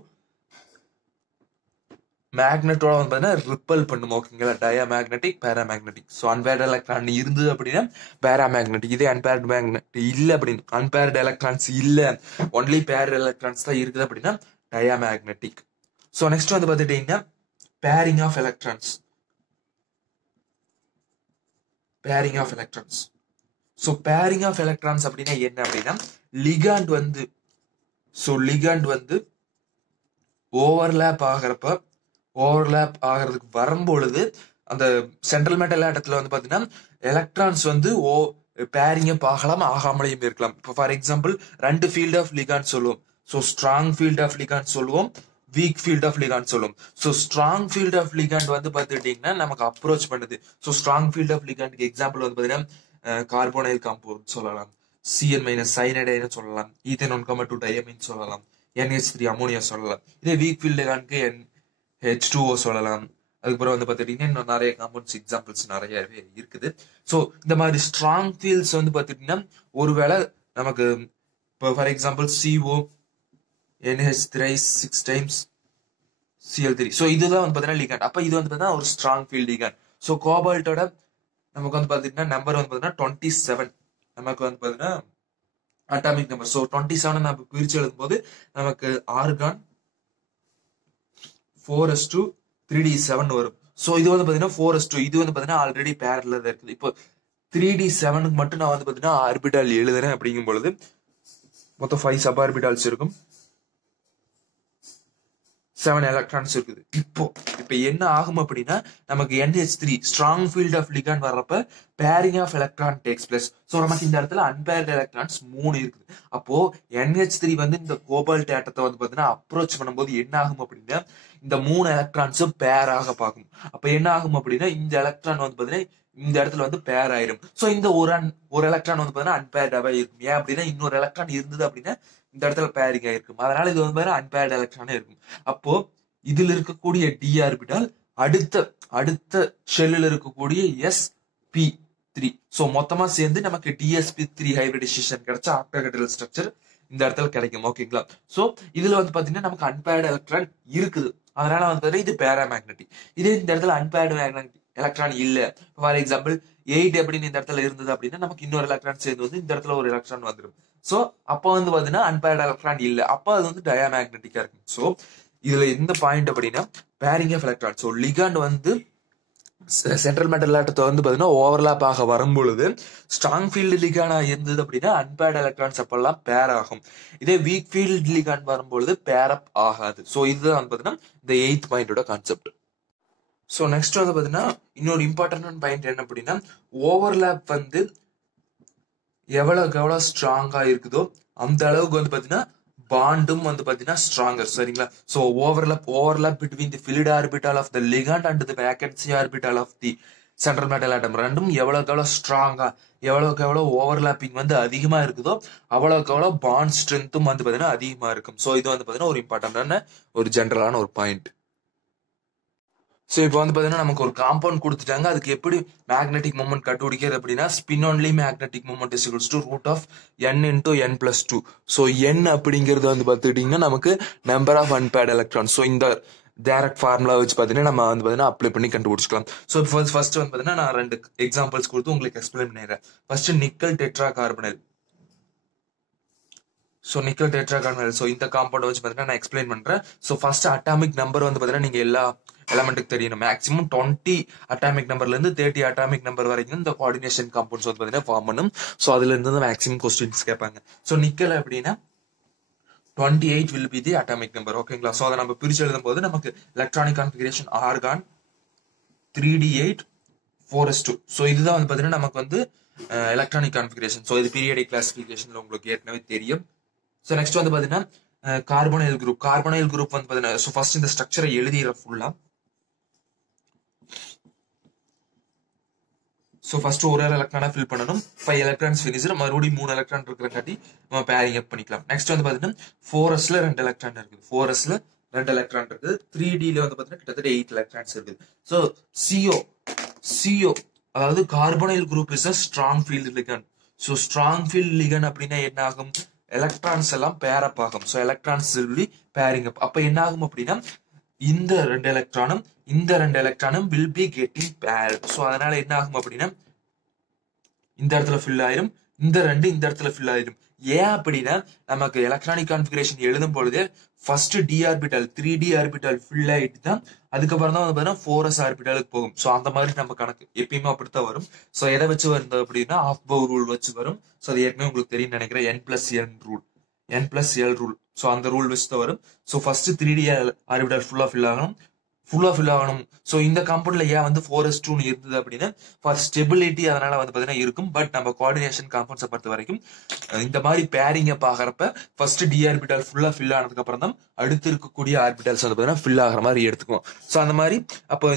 மேக்னெட்டோட வந்து பாத்தீங்கன்னா ரிப்பல் பண்ணும். ஓகேங்களா, diamagnetic, paramagnetic. So unpaired electron இருந்தது அப்படின்னா பேராமேக்னெட்டிக். இதே அன்பேர்டு மேக்னெட்டிக் இல்ல அப்படின்னு, அன்பேர்டு எலக்ட்ரான்ஸ் இல்ல ஒன்லி பேர்டு எலக்ட்ரான்ஸ் தான் இருக்குது அப்படின்னா டயாமேக்னெட்டிக். ஸோ நெக்ஸ்ட் வந்து பாத்துட்டீங்கன்னா pairing of electrons. Pairing of electrons. So pairing of electrons அப்படின்னா என்ன அப்படின்னா லிகாண்ட் வந்து ஓவர்லாப் ஆகிறதுக்கு வரும்பொழுது அந்த சென்ட்ரல் மெட்டல் ஆட்டத்துல வந்து பாத்தீங்கன்னா எலக்ட்ரான்ஸ் வந்து பேரிங் அப் ஆகலாம், ஆகாமலையும் இருக்கலாம். இப்போ for example 2 field of ligand சொல்லுவோம். So strong field of ligand சொல்லுவோம், வீக் ஃபீல்ட் ஆஃப் லிகாண்ட் சொல்லுவோம். So strong field of ligand வந்து பாத்துட்டீங்கன்னா நமக்கு அப்ரோச் பண்ணுது. ஸோ ஸ்ட்ராங் ஃபீல்ட் ஆஃப் லிகாண்டுக்கு எக்ஸாம்பிள் வந்து பாத்தீங்கன்னா கார்போனைல் காம்பவுண்ட் சொல்லலாம், CN- சைனைடைன்னு சொல்லலாம், ஈத்தேன் 1,2 டையமின் சொல்லலாம், NH3 அமோனியா சொல்லலாம். இதே வீக் ஃபீல்ட் லிகாண்டுக்கு H2O சொல்லலாம். அதுக்கப்புறம் வந்து பாத்துட்டீங்கன்னா இன்னும் நிறைய காம்பவுண்ட்ஸ் எக்ஸாம்பிள்ஸ் நிறையவே இருக்குது. ஸோ இந்த மாதிரி ஸ்ட்ராங் ஃபீல்ட்ஸ் வந்து பாத்துட்டீங்கன்னா ஒருவேளை நமக்கு இப்போ for example CO NH3 6 times Cl3. So இதுதான் வந்து பாத்தீங்கன்னா லிகாண்ட். அப்ப இது வந்து பாத்தீங்கன்னா ஒரு ஸ்ட்ராங் ஃபீல்ட் லிகாண்ட். ஸோ கோபால்ட்டோட நமக்கு வந்து பாத்தீங்கன்னா நம்பர் வந்து பாத்தீங்கன்னா 27 நமக்கு வந்து பாத்தீங்கன்னா அட்டாமிக் நம்பர். ஸோ 27 நம்ம பிரிச்சு எழுதும் போது நமக்கு ஆர்கான் 4s2 3d7 வரும். ஸோ இது வந்து பாத்தீங்கன்னா 4s2, இது வந்து பாத்தீங்கன்னா ஆல்ரெடி பேர்ல தான் இருக்குது. இப்போ 3d7க்கு மட்டும் நான் வந்து பாத்தீங்கன்னா ஆர்பிட்டால் எழுதுறேன் அப்படிங்கும் பொழுது மொத்தம் 5 சப் ஆர்பிட்டால்ஸ் இருக்கும், 7 எலக்ட்ரான்ஸ் இருக்குது. இப்போ என்ன ஆகும் அப்படின்னா நமக்கு NH3 strong field of ligand வர்றப்ப pairing of electron takes place. So நமக்கு இந்த இடத்துல அன்பேர்டு எலக்ட்ரான்ஸ் 3 இருக்குது. அப்போ NH3 வந்து இந்த கோபால்ட் ஆட்டத்தை வந்து பாத்தீங்கன்னா அப்ரோச் பண்ணும்போது என்ன ஆகும் அப்படின்னா இந்த 3 எலக்ட்ரான்ஸும் பேராக பார்க்கும். அப்ப என்ன ஆகும் அப்படின்னா இந்த எலக்ட்ரான் வந்து பாத்தீங்கன்னா இந்த இடத்துல வந்து பேர் ஆயிரும். ஸோ இந்த ஒரு எலக்ட்ரான் வந்து பாத்தீங்கன்னா அன்பேர்டாவே இருக்கும். ஏன் அப்படின்னா இன்னொரு எலக்ட்ரான் இருந்தது அப்படின்னா இந்த இடத்துல பேரிங் ஆயிருக்கும். அதனால இது வந்து அன்பேர்டு எலக்ட்ரானே இருக்கும். அப்போ இதுல இருக்கக்கூடிய டி ஆர்பிட்டால் அடுத்த ஷெல்லில் இருக்கக்கூடிய sp3. ஸோ மொத்தமா சேர்ந்து நமக்கு dsp3 ஹைபிரிடைசேஷன் கிடைச்சா ஆக்டாஹெட்ரல் ஸ்ட்ரக்சர் இந்த இடத்துல கிடைக்கும். ஓகேங்களா, ஸோ இதுல வந்து பாத்தீங்கன்னா நமக்கு அன்பேர்டு எலக்ட்ரான் இருக்குது. அதனால வந்து பாத்தீங்கன்னா இது பேராமேக்னெட்டிக். இதே இந்த இடத்துல அன்பேர்டு மேக்னெட்டிக் எலக்ட்ரான் இல்ல, ஃபார் எக்ஸாம்பிள் 8 அப்படின்னு இந்த இடத்துல இருந்தது அப்படின்னா நமக்கு இன்னொரு எலக்ட்ரான் சேர்ந்து வந்து இந்த இடத்துல ஒரு எலக்ட்ரான் வந்துடும். சோ அப்ப வந்து பாத்தீங்கன்னா அன்பேர்டு எலக்ட்ரான் இல்ல, அப்ப அது வந்து டயாமேக்னெட்டிக்கா இருக்கும். சோ இதுல எந்த பாயிண்ட் அப்படின்னா pairing of electron. So ligand வந்து சென்ட்ரல் மெட்டல் ஆட்டத்தை வந்து பாத்தீங்கன்னா ஓவர்லாப் ஆக வரும்பொழுது ஸ்ட்ராங் ஃபீல்டு லிகாண்டா இருந்தது அப்படின்னா அன்பேர்டு எலக்ட்ரான்ஸ் அப்பெல்லாம் பேர் ஆகும். இதே வீக் ஃபீல்டு லிகாண்ட் வரும்பொழுது பேர் அப் ஆகாது. சோ இதுதான் வந்து பாத்தீங்கன்னா இந்த 8th பாயிண்டோட கான்செப்ட். ஸோ நெக்ஸ்ட் வந்து பாத்தீங்கன்னா இன்னொரு இம்பார்ட்டன்டான பாயிண்ட் என்ன அப்படின்னா ஓவர்லாப் வந்து எவ்வளவு ஸ்ட்ராங்கா இருக்குதோ அந்த அளவுக்கு வந்து பாத்தீங்கன்னா பாண்டும் வந்து பாத்தீங்கன்னா ஸ்ட்ராங்கர். சரிங்களா, so overlap between the filled orbital of the ligand and the vacancy orbital of the central metal atom ரெண்டும் எவ்வளவு ஸ்ட்ராங்கா எவ்வளவு ஓவர்லாப்பிங் வந்து அதிகமா இருக்குதோ அவ்வளவு பாண்ட் ஸ்ட்ரென்த்தும் வந்து பாத்தீங்கன்னா அதிகமா இருக்கும். ஸோ இது வந்து பாத்தீங்கன்னா ஒரு இம்பார்ட்டன்டான ஒரு ஜென்ரலான ஒரு பாயிண்ட். ஸோ இப்போ வந்து பாத்தீங்கன்னா நமக்கு ஒரு காம்பவுண்ட் கொடுத்துட்டாங்க, அதுக்கு எப்படி மேக்னெட்டிக் மூமெண்ட் கண்டுபிடிக்கிறது அப்படின்னா spin only magnetic moment is equals to root of n into n+2. So n அப்படிங்கிறது வந்து பார்த்துக்கிட்டீங்கன்னா நமக்கு number of unpaired electron. So இந்த டைரக்ட் ஃபார்முலா வச்சு பார்த்தீங்கன்னா நம்ம வந்து பார்த்தீங்கன்னா அப்ளை பண்ணி கண்டுபிடிச்சிக்கலாம். ஸோ ஃபர்ஸ்ட் வந்து பார்த்தீங்கன்னா நான் 2 எக்ஸாம்பிள்ஸ் கொடுத்து உங்களுக்கு எக்ஸ்பிளைன் பண்ணிடுறேன். First nickel tetra carbonyl. So nickel tetra carbonyl. So இந்த காம்பவுண்ட் வச்சு பார்த்தீங்கன்னா நான் எக்ஸ்பிளைன் பண்றேன். ஸோ ஃபர்ஸ்ட் அட்டாமிக் நம்பர் வந்து பார்த்தீங்கன்னா நீங்க எல்லா எலமெண்ட்டுக்கு தெரியணும். மேக்ஸிமம் 20 அட்டாமிக் நம்பர்ல இருந்து 30 அட்டாமிக் நம்பர் வரைக்கும் இந்த கோஆர்டினேஷன் காம்பவுண்ட்ஸ் வந்து பாத்தீங்கன்னா ஃபார்ம் பண்ணும். ஸோ அதுல இருந்து மேக்ஸிமம் கொஸ்டின்ஸ் கேட்பாங்க. ஸோ நிக்கல் அப்படின்னா 28 will be the atomic number. ஓகேங்களா? சோ அதை நம்ம பிரிச்சு எழுதும் போது நமக்கு electronic configuration argon 3d8 4s2. So இதுதான் வந்து பாத்தீங்கன்னா நமக்கு வந்து எலக்ட்ரானிக் கான்ஃபிகரேஷன். ஸோ இது பீரியாடிக் கிளாசிபிகேஷன்ல உங்களுக்கு ஏற்கனவே தெரியும். ஸோ நெக்ஸ்ட் வந்து பாத்தீங்கன்னா கார்பனைல் குரூப். கார்பனைல் குரூப் வந்து பாத்தீங்கன்னா ஸோ ஃபர்ஸ்ட் இந்த ஸ்ட்ரக்சரை எழுதிடுற ஃபுல்லா. ஸோ ஃபர்ஸ்ட் ஒரு எலக்ட்ரானா ஃபில் பண்ணணும். 5 எலக்ட்ரான்ஸ் ஃபினிஷ், மறுபடியும் 3 எலக்ட்ரான் இருக்கிறங்காட்டி நம்ம பேரிங் அப் பண்ணிக்கலாம். நெக்ஸ்ட் வந்து பாத்தீங்கன்னா 4sல 2 எலக்ட்ரான் இருக்குது. 4sல 2 எலக்ட்ரான் இருக்குது. 3dல வந்து பாத்தீங்கன்னா கிட்டத்தட்ட 8 எலக்ட்ரான்ஸ் இருக்குது. ஸோ CO அதாவது carbonyl group is a strong field ligand. So strong field ligand அப்படின்னா என்ன ஆகும்? எலக்ட்ரான்ஸ் எல்லாம் பேர் அப் ஆகும். ஸோ எலக்ட்ரான்ஸ் சொல்லி பேரிங் அப். அப்ப என்ன ஆகும் அப்படின்னா இந்த 2 எலக்ட்ரானும் இந்த 2 எலக்ட்ரானும் will be getting paired. So அதனால என்ன ஆகும் அப்படின்னா இந்த இடத்துல ஃபில் ஆயிரும், இந்த 2 இந்த இடத்துல ஃபில் ஆயிரும். ஏன் அப்படின்னா நமக்கு எலக்ட்ரானிக் கான்ஃபிகரேஷன் எழுதும் பொழுது first D orbital 3d orbital fill ஆயிட்டு தான் அதுக்கப்புறம் தான் வந்து பார்த்தீங்கன்னா 4s ஆர்பிட்டலுக்கு போகும். ஸோ அந்த மாதிரி நம்ம கணக்கு எப்பயுமே அப்படித்தான் வரும். ஸோ எதை வச்சு வருது அப்படின்னா ஆஃப் பவர் ரூல் வச்சு வரும். ஸோ அது ஏற்கனவே உங்களுக்கு தெரியும் நினைக்கிறேன், n+n rule, n+l rule. So அந்த ரூல் வச்சு தான் வரும். ஸோ ஃபர்ஸ்ட் 3d ஆர்பிட்டல் ஃபுல்லா ஃபில் ஆகணும். ஸோ இந்த காம்பவுண்ட்ல ஏன் வந்து 4s2 இருந்தது அப்படின்னா ஃபார் ஸ்டெபிலிட்டி அதனால வந்து பாத்தீங்கன்னா இருக்கும். பட் நம்ம கோஆர்டினேஷன் காம்பவுண்ட்ஸை பொறுத்த வரைக்கும் இந்த மாதிரி பேரிங் அப் ஆகிறப்ப ஃபர்ஸ்ட் டி ஆர்பிட்டல் ஃபுல்லா ஃபில் ஆனதுக்கு அப்புறம் தான் அடுத்து இருக்கக்கூடிய ஆர்பிட்டல்ஸ் வந்து பாத்தீங்கன்னா ஃபில் ஆகிற மாதிரி எடுத்துக்குவோம். ஸோ அந்த மாதிரி அப்போ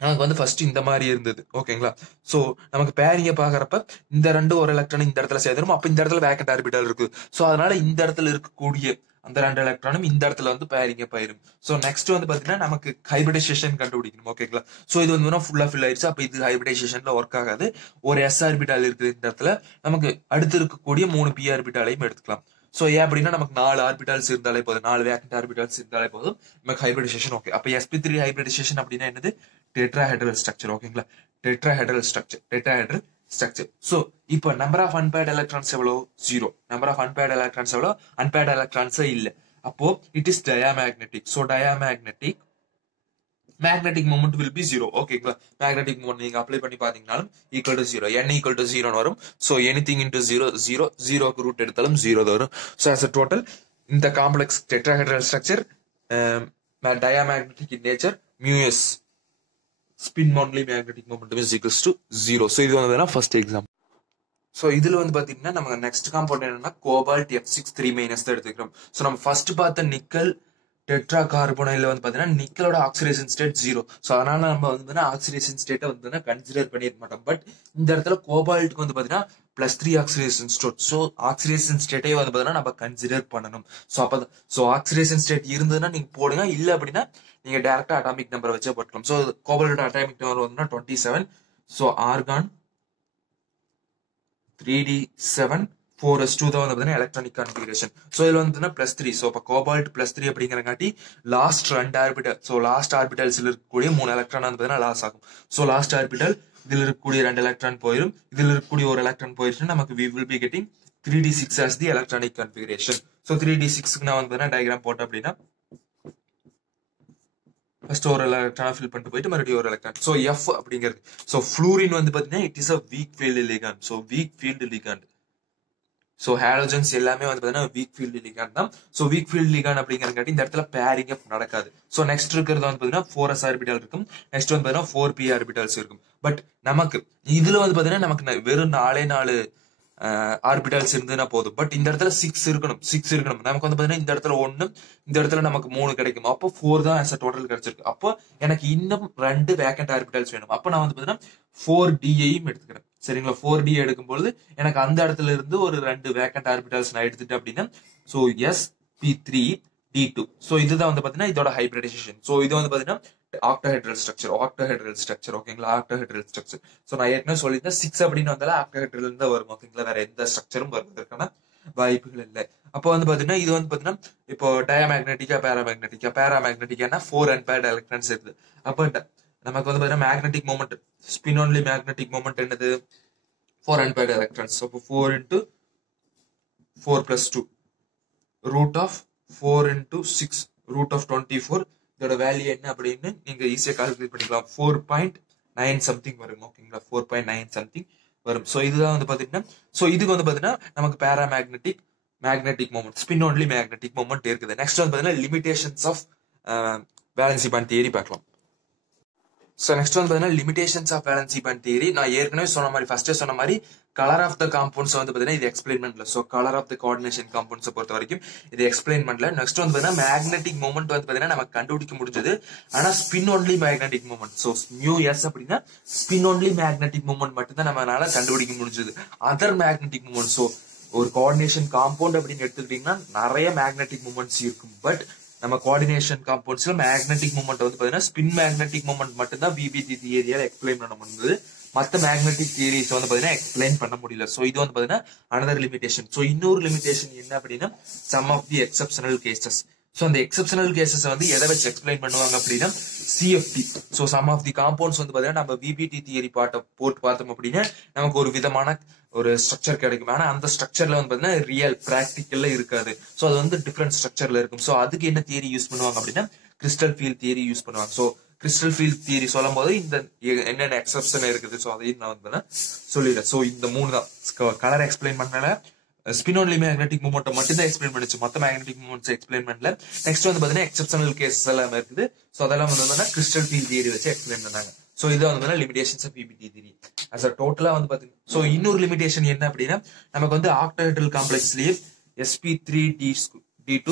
நமக்கு வந்து ஃபர்ஸ்ட் இந்த மாதிரி இருந்தது. ஓகேங்களா? சோ நமக்கு பேரிங்க பாக்குறப்ப இந்த 2 ஒரு எலக்ட்ரான் இந்த இடத்துல சேர்ந்துரும். அப்ப இந்த இடத்துல வேக்கண்ட் ஆர்பிட்டல் இருக்கு. சோ அதனால இந்த இடத்துல இருக்கக்கூடிய அந்த 2 எலக்ட்ரானும் இந்த இடத்துல வந்து பேரிங்க போயிரும். சோ நெக்ஸ்ட் வந்து பாத்தீங்கன்னா நமக்கு ஹைபிரிடைசேஷன் கண்டுபிடிக்கணும். ஓகேங்களா? சோ இது வந்து ஃபுல்லா ஃபில் ஆயிடுச்சு. அப்ப இது ஹைபிரிடைசேஷன்ல ஒர்க் ஆகாது. ஒரு s ஆர்பிட்டல் இருக்குது இந்த இடத்துல. நமக்கு அடுத்து இருக்கக்கூடிய 3 p ஆர்பிட்டாலையும் எடுத்துக்கலாம். சோ ஏன் அப்படின்னா நமக்கு 4 ஆர்பிட்டல்ஸ் இருந்தாலே போதும், 4 வேக்கண்ட் ஆர்பிட்டல்ஸ் இருந்தாலே போதும் நமக்கு ஹைபிரிடைசேஷன். ஓகே, அப்ப sp3 ஹைபிரிடைசேஷன் அப்படின்னா என்னது? Tetrahedral structure. ஓகேங்களா? Tetrahedral structure. சோ இப்போ நம்பர் ஆஃப் அன்பேர்ட் எலக்ட்ரான்ஸ் எவ்வளோ? 0. நம்பர் ஆஃப் அன்பேர்ட் எலக்ட்ரான்ஸ் எவ்வளோ? அன்பேர்ட் எலக்ட்ரான்ஸே இல்ல. அப்போ it is diamagnetic. So diamagnetic magnetic moment will be 0. ஓகேங்களா? மேக்னெட்டிக் மொமெண்ட் நீங்க அப்ளை பண்ணி பாத்தீங்கன்னாலும் equal to 0, n equal to 0 வரும். சோ எனிதிங் இன்டு 0 0, 0க்கு ரூட் எடுத்தாலும் 0 வரும். சோ as a total இந்த complex tetrahedral structure diamagnetic in nature, mu s spin only magnetic momentum is equals to 0. So இது வந்து ஃபர்ஸ்ட் எக்ஸாம்பிள். சோ இதுல வந்து பாத்தீங்கன்னா நம்ம நெக்ஸ்ட் காம்பவுண்ட் என்னன்னா கோபால்ட் F6 3- தான் எடுத்துக்கிறோம். சோ நம்ம ஃபர்ஸ்ட் பார்த்த நிக்கல் டெட்ரா கார்பனைல வந்து பாத்தீங்கன்னா நிக்கலோட ஆக்சிடேஷன் ஸ்டேட் 0. சோ அதனால நம்ம வந்து ஆக்சிடேஷன் ஸ்டேட்டை வந்து கன்சிடர் பண்ணிருக்க மாட்டோம். பட் இந்த இடத்துல கோபால்ட்டுக்கு வந்து பாத்தீங்கன்னா +3 ஆக்சிடேஷன் ஸ்டேட். சோ ஆக்சிடேஷன் ஸ்டேட்டே வந்து பாத்தீங்கன்னா நம்ம கன்சிடர் பண்ணணும். சோ அப்ப சோ ஆக்சிடேஷன் ஸ்டேட் இருந்ததுன்னா நீங்க போடுங்க, இல்ல அப்படின்னா நீங்க டைரக்டா அட்டாமிக் நம்பர் வச்சே போட்டுக்கலாம். சோ கோபால்ட்டோட அட்டாமிக் நம்பர் வந்து 27. சோ ஆர்கான் 3d7 4s2 தான் வந்து எலக்ட்ரானிக் கான்ஃபிகரேஷன். சோ இதுல வந்து +3. சோ இப்ப கோபால்ட் +3 அப்படிங்கறங்காட்டி லாஸ்ட் 2 ஆர்பிட்டல், சோ லாஸ்ட் ஆர்பிட்டல்ஸ்ல இருக்கக்கூடிய 3 எலக்ட்ரான் வந்து லாஸ் ஆகும். சோ லாஸ்ட் ஆர்பிட்டல் இதுல இருக்கக்கூடிய 2 எலக்ட்ரான் போயிடும், இதுல இருக்கக்கூடிய ஒரு எலக்ட்ரான் போயிடுச்சுன்னா நமக்கு we will be getting 3d6 as the electronic configuration. So 3d6க்கு நான் வந்து டயகிராம் போட்டேன் அப்படின்னா ஃபர்ஸ்ட் ஒரு எலக்ட்ரான் ஃபில் பண்ணிட்டு போயிட்டு மறுபடியும் ஒரு எலக்ட்ரான். சோ F அப்படிங்கிறது சோ ஃப்ளூரின் வந்து பாத்தீங்கன்னா it is a weak field ligand. So weak field ligand. So halogens எல்லாமே வந்து பாத்தீங்கன்னா வீக் ஃபீல்டு லிகாண்ட் தான். சோ வீக் ஃபீல்டு லிகாண்ட் அப்படிங்கறங்காட்டி இந்த இடத்துல பேரிங் அப் நடக்காது. சோ நெக்ஸ்ட் இருக்கிறது வந்து பாத்தீங்கன்னா 4s ஆர்பிட்டல் இருக்கும். நெக்ஸ்ட் வந்து பாத்தீங்கன்னா 4p ஆர்பிட்டல்ஸ் இருக்கும். பட் நமக்கு இதுல வந்து பாத்தீங்கன்னா நமக்கு வெறும் 4 ஆர்பிட்டல்ஸ் இருந்ததுன்னா போதும். பட் இந்த இடத்துல 6 இருக்கணும். நமக்கு வந்து பாத்தீங்கன்னா இந்த இடத்துல 1, இந்த இடத்துல நமக்கு 3 கிடைக்கும். அப்போ 4 தான் as a டோட்டல் கிடைச்சிருக்கு. அப்போ எனக்கு இன்னும் 2 வேக்கண்ட் ஆர்பிட்டல்ஸ் வேணும். அப்போ நான் வந்து பாத்தீங்கன்னா 4d-ஐயும் எடுத்துக்கிறேன். சரிங்களா? 4d எடுக்கும்போது எனக்கு அந்த இடத்துல இருந்து ஒரு 2 வேக்கண்ட் ஆர்பிட்டல்ஸ் நான் எடுத்துட்டேன் அப்படின்னா சோ sp3d2. சோ இதுதான் வந்து பாத்தீங்கன்னா இதோட ஹைபிரிடைசேஷன். சோ இது வந்து பாத்தீங்கன்னா ஆக்டோஹெட்ரல் ஸ்ட்ரக்சர். ஓகேங்களா? Octahedral structure. சோ நான் ஏற்கனவே சொல்லியிருந்தேன் 6 அப்படின்னு வந்தாலும் ஆக்டோஹெட்ரல் இருந்து வரும். ஓகேங்களா? வேற எந்த ஸ்ட்ரக்சரும் வருவதற்கான வாய்ப்புகள் இல்லை. அப்போ வந்து பாத்தீங்கன்னா இது வந்து பாத்தீங்கன்னா இப்போ டயாமேக்னெட்டிக்கா பேராமேக்னெட்டிக்கானா 4 அன்பேர்ட் எலக்ட்ரான்ஸ் இருக்குது. அப்போ நமக்கு வந்து பாத்தீங்கன்னா magnetic moment spin only magnetic moment என்னது? 4 அன்பேர்ட் எலக்ட்ரான்ஸ். அப்போ 4 into 4 plus 2 root of 4 into 6 root of 24. இதோட வேல்யூ என்ன அப்படின்னு நீங்க ஈஸியா கால்குலேட் பண்ணிக்கலாம். 4.9 சம்திங் வரும். ஓகேங்களா? 4.9 சம்திங் வரும். சோ இதுதான் வந்து பாத்தீங்கன்னா சோ இதுக்கு வந்து பாத்தீங்கன்னா நமக்கு paramagnetic magnetic moment, spin only magnetic moment இருக்குது. நெக்ஸ்ட் வந்து பாத்தீங்கன்னா limitations of valence bond theory பார்க்கலாம். ஸோ நெக்ஸ்ட் வந்து பாத்தீங்கன்னா limitations of valence bond theory. நான் ஏற்கனவே சொன்ன மாதிரி ஃபர்ஸ்டே சொன்ன மாதிரி கலர் ஆஃப் த காம்பவுண்ட்ஸ் வந்து பாத்தீங்கன்னா இது எக்ஸ்பிளைன் பண்ணல. So colour of the coordination compounds பொறுத்த வரைக்கும் இது எக்ஸ்பிளைன் பண்ணல. நெக்ஸ்ட் வந்து பாத்தீங்கன்னா மேக்னெட்டிக் மூமெண்ட் வந்து பாத்தீங்கன்னா நமக்கு கண்டுபிடிக்க முடிஞ்சது. ஆனா spin only magnetic moment, so mu S அப்படின்னா ஸ்பின் ஒன்லி மேக்னெட்டிக் மூமெண்ட் மட்டும் தான் நம்மளால கண்டுபிடிக்க முடிஞ்சது. அதர் மேக்னெட்டிக் மூமெண்ட், ஸோ ஒரு கோஆர்டினேஷன் காம்பவுண்ட் அப்படின்னு எடுத்துக்கிட்டீங்கன்னா நிறைய மேக்னெட்டிக் மூமெண்ட்ஸ் இருக்கும். பட் நம்ம கோஆர்டினேஷன் காம்பவுண்ட்ஸ்ல மேக்னெட்டிக் மூமெண்ட் வந்து பாத்தீங்கன்னா ஸ்பின் மேக்னெட்டிக் மூமெண்ட் மட்டும் தான் விபிடி தியரியால எக்ஸ்பிளைன் பண்ண முடியுது. மற்ற மேக்னெட்டிக் தியரிஸ் வந்து பாத்தீங்கன்னா எக்ஸ்பிளைன் பண்ண முடியல. சோ இது வந்து பாத்தீங்கன்னா அனதர் லிமிடேஷன். சோ இன்னொரு லிமிடேஷன் என்ன அப்படின்னா some of the exceptional cases. So அந்த எக்ஸப்ஷனல் கேசஸ் வந்து எதை வச்சு எக்ஸ்பிளைன் பண்ணுவாங்க அப்படின்னா CFT. So some of the compounds வந்து பாத்தீங்கன்னா நம்ம விபிடி தியரி போட்டு பார்த்தோம் அப்படின்னா நமக்கு ஒரு விதமான ஒரு ஸ்ட்ரக்சர் கிடைக்கும். ஆனா அந்த ஸ்ட்ரக்சர்ல வந்து பாத்தீங்கன்னா ரியல் பிராக்டிக்கல்ல இருக்காது. சோ அது வந்து டிஃபரெண்ட் ஸ்ட்ரக்சர்ல இருக்கும். சோ அதுக்கு என்ன தியரி யூஸ் பண்ணுவாங்க அப்படின்னா கிறிஸ்டல் ஃபீல்ட் தியரி யூஸ் பண்ணுவாங்க. சோ கிறிஸ்டல் ஃபீல்ட் தியரி சொல்லும் போது இந்த என்னென்ன எக்ஸப்ஷன் இருக்குது ஸோ அதையும் நான் வந்து சொல்லிடுறேன். ஸோ இந்த மூணு தான் கலர் எக்ஸ்பிளைன் பண்ணல, ஸ்பின் ஒன்லி மேக்னெட்டிக் மூமெண்ட் மட்டும் தான் எக்ஸ்பிளைன் பண்ணிச்சு, மொத்த மேக்னெட்டிக் மூமெண்ட்ஸ் எக்ஸ்பிளைன் பண்ணல. நெக்ஸ்ட் வந்து பாத்தீங்கன்னா எக்ஸப்ஷனல் கேசஸ் எல்லாம் இருக்குது. ஸோ அதெல்லாம் வந்து கிறிஸ்டல் ஃபீல்ட் தியரி வச்சு எக்ஸ்பிளைன் பண்ணாங்க. ஸோ இதை வந்து limitations of VBT theory as a டோட்டலா வந்து பாத்தீங்கன்னா. ஸோ இன்னொரு லிமிடேஷன் என்ன அப்படின்னா நமக்கு வந்து octahedral காம்ப்ளெக்ஸ்லயே sp3d2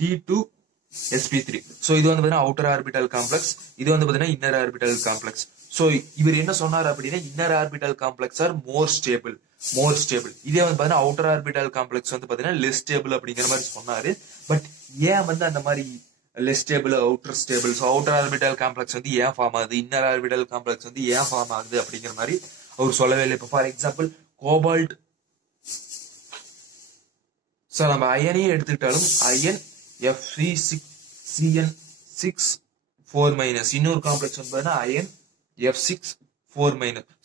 d2 sp3. So இது வந்து பாத்தீங்கன்னா அவுட்டர் ஆர்பிட்டல் காம்ப்ளெக்ஸ், இது வந்து பாத்தீங்கன்னா இன்னர் ஆர்பிட்டல் காம்ப்ளெக்ஸ். சோ இவர் என்ன சொன்னார் அப்படின்னா inner orbital complex are more stable. இதே வந்து பாத்தீங்கன்னா அவுட்டர் ஆர்பிட்டல் காம்ப்ளெக்ஸ் வந்து பாத்தீங்கன்னா லெஸ் ஸ்டேபிள் அப்படிங்கிற மாதிரி சொன்னாரு. பட் ஏன் வந்து அந்த மாதிரி less stable outer stable, so outer orbital complex வந்து ஏன் ஃபார்ம் ஆகுது, இன்னர் ஆர்பிட்டல் காம்ப்ளெக்ஸ் வந்து ஏன் ஃபார்ம் ஆகுது அப்படிங்கிற மாதிரி அவர் சொல்லவே இல்லை. இப்போ ஃபார் எக்ஸாம்பிள் கோபால்ட், ஸோ நம்ம அயனையும் எடுத்துக்கிட்டாலும் அயன் Fe6Cn6 இன்னொரு காம்ப்ளெக்ஸ் வந்து பாத்தீங்கன்னா அயன் F6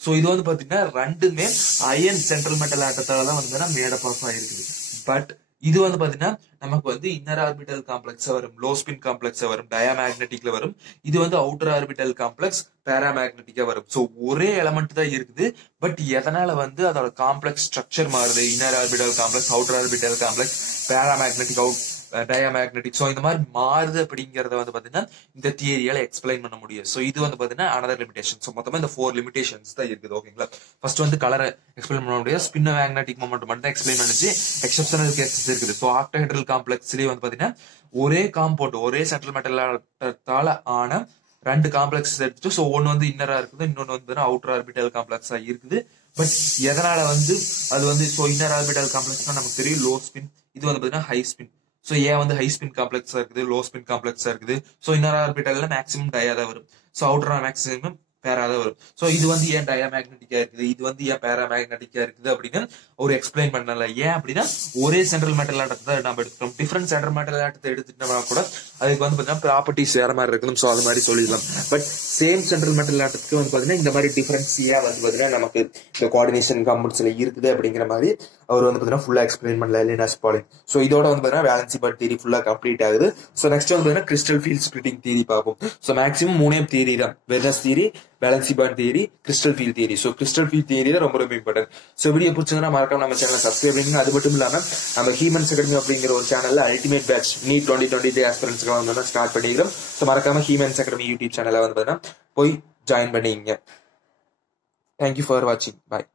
சோ இது வந்து பாத்தீங்கன்னா ரெண்டுமே அயன் சென்ட்ரல் மெட்டல் ஆட்டத்தால தான் வந்து மேடப் ஆஃப் ஆயிருக்குது. பட் இது வந்து பாத்தீங்கன்னா நமக்கு வந்து இன்னர் ஆர்பிட்டல் காம்ப்ளெக்ஸ் வரும், லோ ஸ்பின் காம்ப்ளெக்ஸ் வரும், டயாமேக்னெட்டிக்ல வரும். இது வந்து அவுட்டர் ஆர்பிட்டல் காம்ப்ளெக்ஸ் பேராமேக்னெட்டிக்கா வரும். சோ ஒரே எலமெண்ட் தான் இருக்குது. பட் எதனால வந்து அதோட காம்ப்ளெக்ஸ் ஸ்ட்ரக்சர் மாறுது, inner orbital complex, outer orbital complex, paramagnetic, diamagnetic, so இந்த மாதிரி மாறுது அப்படிங்கறத வந்து பாத்தீங்கன்னா இந்த தியரியால எக்ஸ்பிளைன் பண்ண முடியும். சோ இது வந்து பாத்தீங்கன்னா அனதர் லிமிடேஷன். சோ மொத்தமா இந்த 4 லிமிடேஷன்ஸ் தான் இருக்குது. ஓகேங்களா, ஃபர்ஸ்ட் வந்து கலரை எக்ஸ்பிளைன் பண்ண முடியாது, ஸ்பின் மேக்னெட்டிக் மொமெண்ட் மட்டும் தான் எக்ஸ்பிளைன் பண்ணிச்சு. எக்ஸப்ஷனல் கேசஸ் இருக்குது. சோ ஆக்டாஹெட்ரல் காம்ப்ளெக்ஸ்லயே வந்து பாத்தீங்கன்னா ஒரே காம்பவுண்ட், ஒரே சென்ட்ரல் மெட்டலால ஆன ரெண்டு காம்ப்ளெக்ஸ் எடுத்துட்டு, சோ ஒன்னு வந்து இன்னரா இருக்குது, இன்னொன்னு வந்து அவுட்டர் ஆர்பிட்டல் காம்ப்ளெக்ஸா இருக்குது. பட் எதனால வந்து அது வந்து சோ இன்னர் ஆர்பிட்டல் காம்ப்ளெக்ஸ் நமக்கு தெரியும் லோ ஸ்பின், இது வந்து பாத்தீங்கன்னா ஹை ஸ்பின். சோ ஏன் வந்து ஹை ஸ்பின் காம்ப்ளெக்ஸா இருக்குது, லோ ஸ்பின் காம்ப்ளெக்ஸா இருக்குது. சோ இன்னர் ஆர்பிட்டல்ல மேக்ஸிமம் டயா தான் வரும், சோ அவுட்டர் மேக்ஸிமம் பேரா தான் வரும். சோ இது வந்து ஏன் டயாமேக்னெட்டிக்கா இருக்குது, இது வந்து ஏன் பேராமேக்னெட்டிக்கா இருக்குது அப்படின்னு ஒரு எக்ஸ்பிளைன் பண்ணல. ஏன் அப்படின்னா ஒரே சென்ட்ரல் மெட்டல் ஆட்டத்தை நம்ம எடுத்துக்கிறோம், டிஃபரெண்ட் சென்ட்ரல் மெட்டல் ஆட்டத்தை எடுத்துட்டோம்னா கூட அதுக்கு வந்து பாத்தீங்கன்னா ப்ராப்பர்ட்டிஸ் வேற மாதிரி இருக்கணும். சோ அது மாதிரி சொல்லிடலாம். பட் சேம் சென்ட்ரல் மெட்டல் ஆட்டத்துக்கு வந்து பாத்தீங்கன்னா இந்த மாதிரி டிஃபரன்ஸ் ஏன் வந்து பாத்தீங்கன்னா நமக்கு இந்த கோஆர்டினேஷன் காம்பவுண்ட்ஸ்ல இருக்குது அப்படிங்கிற மாதிரி அவர் வந்து பாத்தீங்கன்னா ஃபுல்லா எக்ஸ்பிளைன் பண்ணல லினஸ் பாலிங். சோ இதோட வந்து பாத்தீங்கன்னா வேலன்சி பாண்ட் தியரி ஃபுல்லா கம்ப்ளீட் ஆகுது. சோ நெக்ஸ்ட் வந்து பாத்தீங்கன்னா கிறிஸ்டல் ஃபீல்ட் ஸ்பிளிட்டிங் தியரி பார்ப்போம். சோ மேக்ஸிமம் 3 தியரி தான், Werner's theory, valency bond theory, crystal field theory. So crystal field theory தான் ரொம்ப ரொம்ப இம்பார்ட்டன்ட். சோ வீடியோ பிடிச்சிருந்தா மறக்காம நம்ம சேனலை சப்ஸ்கிரைப் பண்ணுங்க. அது மட்டும் இல்லாம நம்ம ஹீமன்ஸ் அகாடமி அப்படிங்கிற ஒரு சேனல்ல அல்டிமேட் பேட்ச் நீட் 2023 ஆஸ்பிரன்ட்ஸ்க்கு வந்து ஸ்டார்ட் பண்ணிக்கிறோம். சோ மறக்காம ஹீமன்ஸ் அகாடமி யூடியூப் சேனலை வந்து பாத்தீங்கன்னா போய் ஜாயின் பண்ணிங்க. தேங்க்யூ ஃபார் வாட்சிங். பாய்.